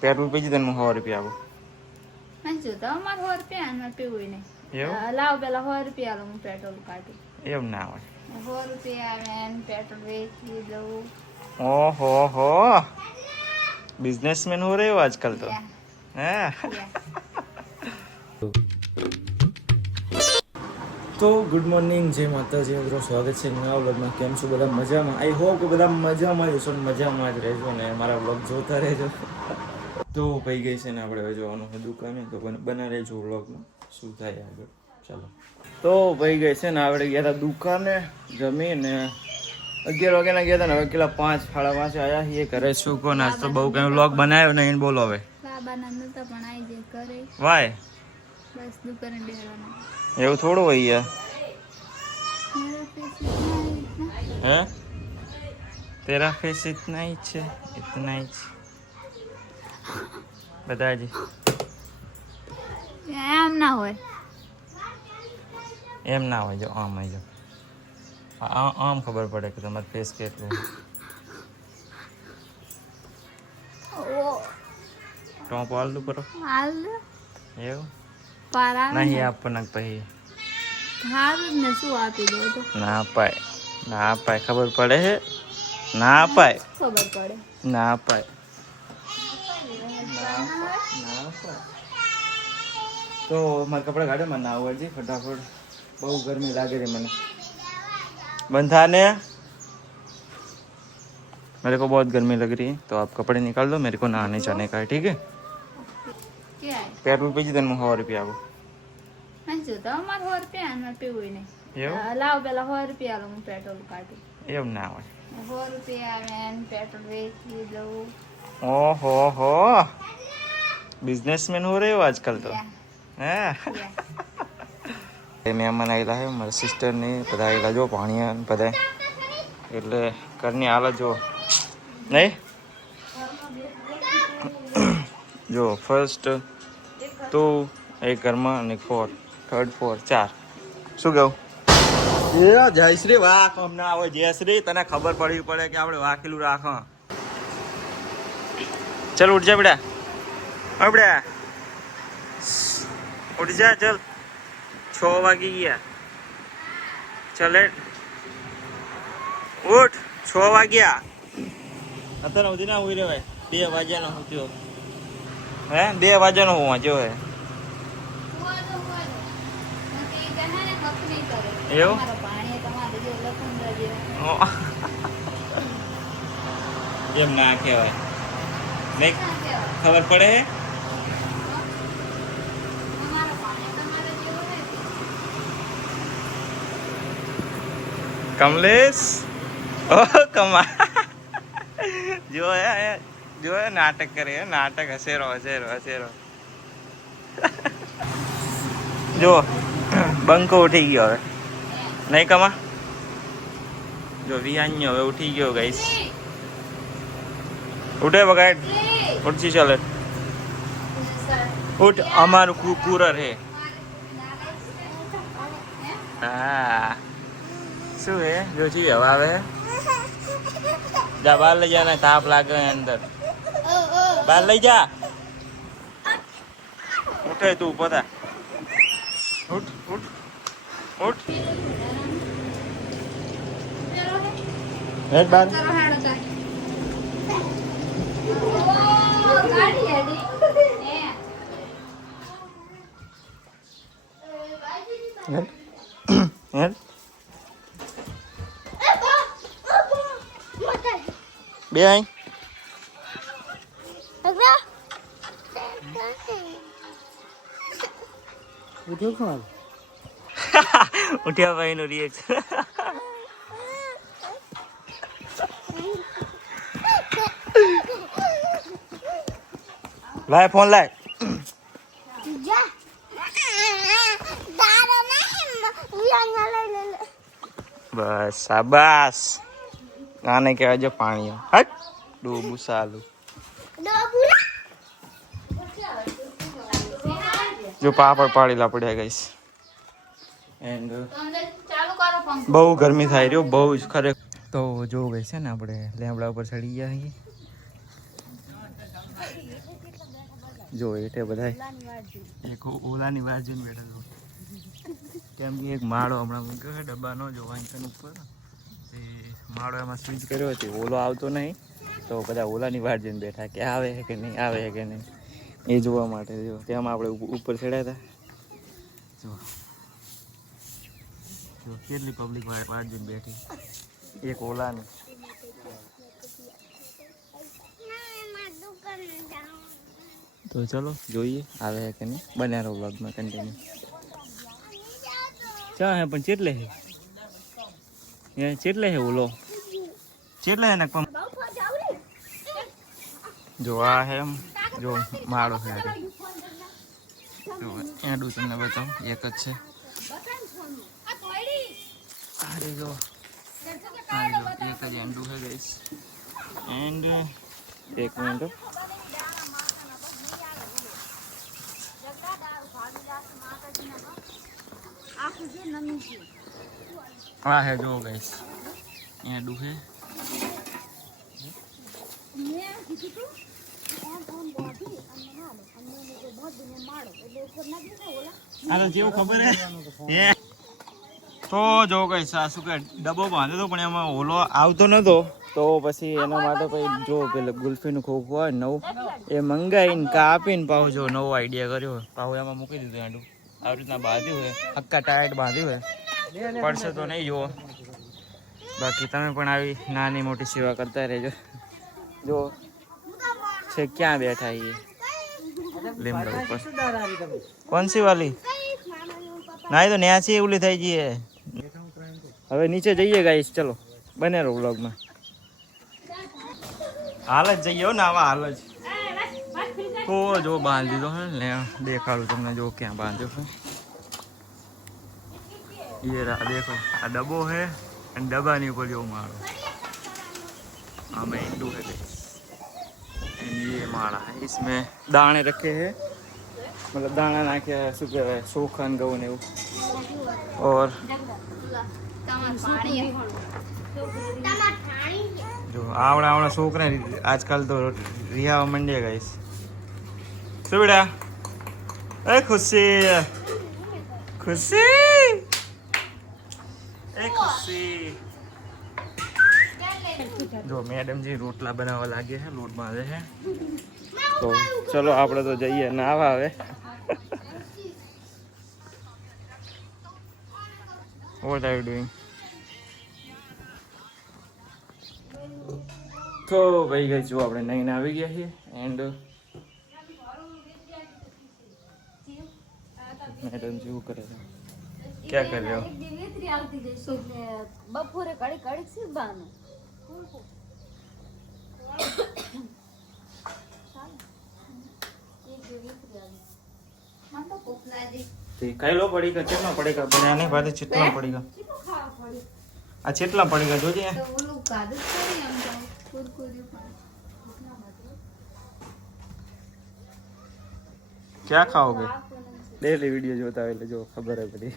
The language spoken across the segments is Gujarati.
પેટ્રોલ પીજી તને 100 રૂપિયા આપું. જો તો અમારે 100 રૂપિયા ને પીવું નહીં. એવું લાવ પેલા 100 રૂપિયા લો, હું પેટ્રોલ કાઢું. એમ ના હોય. 100 રૂપિયા આવે પેટ્રોલ વેચી દઉં. ઓહો હો, बिजनेसमैन हो रहे हो आजकल तो. हैं? તો ગુડ મોર્નિંગ, જય માતાજી મિત્રો, સ્વાગત છે નવા વ્લોગમાં. કેમ છો બધા? મજામાં? આઈ હોપ કે બધા મજામાં જ છો, મજામાં જ રહેજો ને મારા વ્લોગ જોતા રહેજો. તો પઈ ગઈ છે ને આપણે હવે જવાનું છે દુકાને, તો બના રહેજો વ્લોગમાં, શું થાય આગળ. ચાલો. તો પઈ ગઈ છે ને આપણે ગયા હતા દુકાને, જમીને 11 વાગ્યાના ગયા હતા ને હવે કેટલા 5 સાડા 5 આવ્યા છીએ ઘરે. શું કહો, આજ તો બહુ કઈ વ્લોગ બનાવ્યો નહીં, બોલો હવે. બાબાના નતા પણ આવી જાય કરે. વાય બસ દુકાને બેહવાનું. એવું થોડું હોય યાર. હે તેરા ફેસ इतना ही છે, इतना ही છે. બતાજી એમ ના હોય, એમ ના હોય. જો આમ હોય, જો આમ ખબર પડે કે તમારો ફેસ કેટલો. ટોપ હાલ દો કરો હાલ એવું પારા નહીં આપણને પછી હારું ને શું આપી દો તો ના અપાય, ના અપાય. ખબર પડે છે? ના અપાય, ખબર પડે. ના અપાય, ના અપાય. તો મારા કપડા ગાડીમાં ના આવવા જઈએ ફટાફટ, બહુ ગરમી લાગે છે મને. बंधा ने मेरे को बहुत गर्मी लग रही है, तो आप कपड़े निकाल दो, मेरे को नहाने जाने का है, ठीक है? क्या है? पेट्रोल पे जी तन 100 रुपया आपको. જો તો અમારે 100 રૂપિયા ને પીવું નહીં. એવું લાવ પેલા 100 રૂપિયા લો, હું પેટ્રોલ કાઢું. એમ ના હોય. 100 રૂપિયા આવે પેટ્રોલ વેચી દઉં. ओहो हो, बिजनेसमैन हो रहे हो आजकल तो. हैं? મહેમાન આવેલા છે મારા સિસ્ટરની, બધા આવેલા જો ભાણિયા બધા, એટલે ઘરની હાલત જો નહીં. જો ફર્સ્ટ તો એક ઘરમાં અને 4 થર્ડ 4 4. શું કહું? એ જયશ્રી વાહ કમ ના આવે. જયશ્રી તને ખબર પડવી પડે કે આપણે વાકેલું રાખો. ચલ ઉઠ જા બેટા, હા બેટા ઉઠ જા, ચલ 6 વાગી ગયા. ચલે ઉઠ, 6 વાગ્યા. અત્યારે સુધી ના ઉઈ રહેવાય. 2 વાગ્યાનો હું થયો હે, 2 વાગ્યાનો હું વાંચ્યો હે. એવું એમ ના કહેવાય, નહીં ખબર પડે હે. कमलेश ओ कमा जो है नाटक करे है, नाटक. हसेरो हसेरो हसेरो. जो બંકો ઉઠી ગયો હવે, નહીં કમા? જો વિયાન્યો હવે ઉઠી ગયો ગાઈસ. ઉઠે બગાડ, ઉઠી ચાલે ઉઠ. અમારું કુકુરર હે. હા શું હે? જો છી હવા આવે. જા બહાર લઈ જા, ને તાપ લાગે અંદર. બહાર લઈ જા. ઉઠે તું પોતા, ઉઠ ઉઠ ઉઠ. હેડ બાર. હેડ બે અહીં. ઉઠ્યા ભાઈ નું રિએક્શન. લાય ફોન લાય. બસ શાબાશ. આને કહેવાય જો પાણી. હટ ડોબુ સાલું. જો પાપડ પાડેલા પડ્યા ગઈશ. એન્ડ બહુ ગરમી થાય રહ્યો, બહુ જ ખરેખર. તો જો ગઈ છે ને આપણે લેમડા ઉપર ચડી ગયા છીએ. જો એટલે બધા એક ઓલાની બાજુ બેઠા છો કેમ કે એક માળો હમણાં મૂક્યો છે ડબ્બાનો જો વાંચન ઉપર તે માળો એમાં સ્વિચ કર્યો હતો ઓલો આવતો નહીં તો બધા ઓલાની વાટ જોઈને બેઠા કે આવે છે કે નહીં આવે છે કે નહીં એ જોવા માટે જો તેમાં આપણે ઉપર ચડ્યા હતા જો જો કેટલી પબ્લિક વાટ જોઈને બેઠી એક ઓલાની તો ચલો જોઈએ આવે કે નહીં બન્યા રહો વ્લોગમાં કન્ટિન્યુ ચા હે પણ ચેટલે હે એ ચેટલે હે ઓલો ચેટલે હે નાખ જો આ હે એમ જો માળો હે જો એડું તમને બતાવું એક જ છે અરે જો એક જ એન્ડું છે ગાઈસ એન્ડ એક મિનિટ હા હે જો ગાઈસ અહીંયા ડૂહે જેવું ખબર હે તો જો ગાઈસ આ શું કે ડબ્બો બાંધ્યો હતો પણ એમાં ઓલો આવતો નતો તો પછી એના માટે પછી જો પેલું ગુલ્ફીનું ખોખું હોય નવું એ મંગાવીને કાપીને પાછું જો નવો આઈડિયા કર્યો પાછું એમાં મૂકી દીધું આડું આવી રીતના બાંધ્યું હોય હક્કા ટાયર્ડ બાંધ્યું હોય પડશે તો નહીં જુઓ બાકી તમે પણ આવી નાની મોટી સેવા કરતા રહેજો જો છે ક્યાં બેઠા એ લીમડા ઉપર કોણ સી વાલી ના તો ન્યાસી ઉલી થઈ જઈએ હવે નીચે જઈએ ગાઈસ ચલો બને રહો વ્લોગમાં હાલ જ જઈએ ને આવા હાલ જ તો જો બાંધી દીધો હે ને દેખાડું તમને જો ક્યાં બાંધ્યો છે ये रहा देखो आ डब्बो है एंड डब्बा नहीं ऊपर जो मारो हमें इंडू है एंड ये माड़ा है इसमें दाने रखे हैं मतलब दाना ना क्या है सुबह है सोखन गऊ ने और जो आवड़ा आवड़ा सोख रहे आजकल तो रिहा मंडी गाइस सुबह ए खुशी खुशी જો મેડમ જી રોટલા બનાવવા લાગે છે લોટ બાંધે છે તો ચલો આપણે તો જઈએ નાવા હવે What are you doing? તો ભાઈ ગઈ જો આપણે નઈને આવી ગયા છીએ એન્ડ મેડમ जी वो करे क्या कर रहे हो બપોરે કડી કડી સીબાનું खाई लो पड़ेगा कितना पड़ेगा बनाने बाद चितना पड़ेगा आ चितना पड़ेगा जो जी क्या खाओगे डेली वीडियो जोता है जो खबर है बड़ी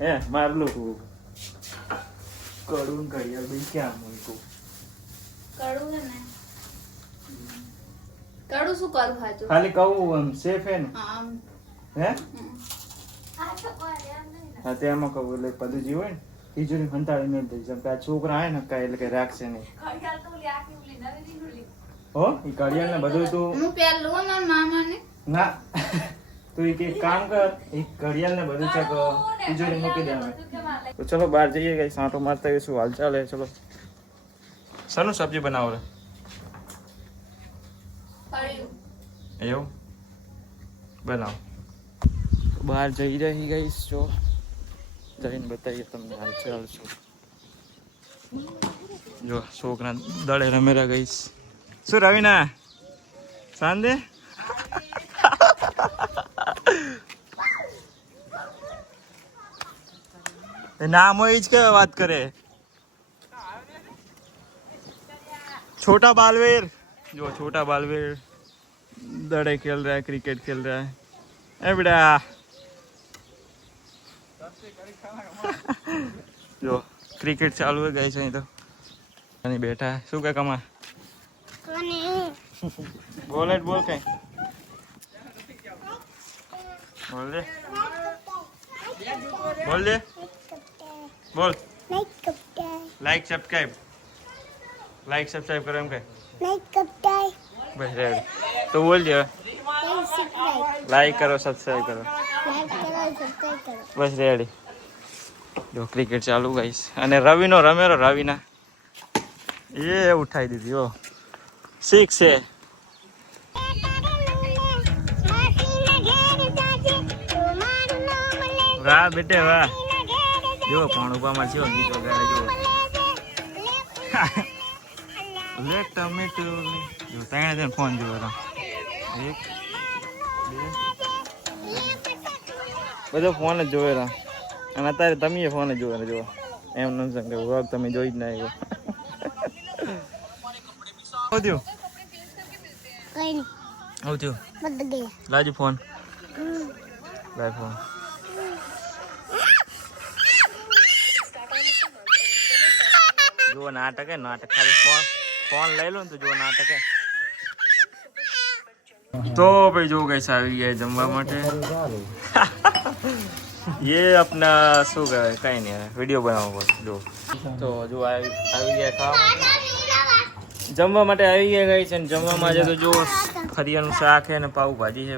है मार लो कड़ून कड़िया भाई क्या मुझको કડું હે ને કડું શું કરું ખાજો ખાલી કહું આમ સેફ હે ને આમ હે આ તો કોઈ એમ નહીં હા તે આમાં કહું એટલે બધું જીવ હોય ને ખીચડી હંતાડી મેળ દઈ જેમ કે આ છોકરા આવે ને કાંઈ એટલે કે રાખશે નહીં કડિયાલ તો લ્યા કે નવી નીકળી હો એ કડિયાલ ને બધું તું હું પેલું મારા મામાને ના તું એક કામ કર એક ઘડિયાળ ને બધું છે તિજોરી મૂકી દે અમે તો ચલો બહાર જઈએ કઈ સાંટો મારતા હોય શું હાલચાલ હે ચલો શાનું સબ્જી બનાવો રે એવું બનાવો બહાર જઈ રહી ગઈશ જો જઈને બતાવીએ તમને હાલચાલ શું જો છોકરા દળે રમેરા ગઈશ શું રવિના સાંજે नाम हो इसके बात करे छोटा बालवीर जो छोटा बालवीर दड़े खेल रहा है क्रिकेट खेल रहा है ए बेटा जो क्रिकेट चालू है गई तो नहीं बैठा है शू क्या कमा બોલ જ બોલ કઈ બોલ દે બોલ દે બોલ લાઈક સબસ્ક્રાઇબ કરો એમ કઈ બસ રેડી તો બોલ દે લાઈક કરો સબસ્ક્રાઇબ કરો બસ રેડી જો ક્રિકેટ ચાલુ ગાઈસ અને રવિનો રમેરો રવિના એ ઉઠાઈ દીધી ઓ 6 છે વાહ બેટે વાહ જો પણ ઉપામાં છે ગીતો ગાય જો લે ટમેટો જો તાણે ફોન જોયો એક બે બધો ફોન જ જોવે રા અને અત્યારે તમે ફોન જ જોવે જો એમ ન સંગે વ્લોગ તમે જોઈ જ ના આવ્યો આવજો આવજો લાજો ફોન લાય ફોન જો નાટક હે નાટક ખાલી ફોન લઈ લો ને તો જો નાટક હે તો ભાઈ જો ગઈસ આવી ગયા જમવા માટે ये अपना શું કહેવાય કઈ નહીં વિડીયો બનાવવો પડે જો તો જો આવી ગયા ખાવા જમવા માટે આવી ગયા ગઈ છે ને જમવામાં આજે તો જો ફરિયાનું શાક છે ને પાઉં ભાજી છે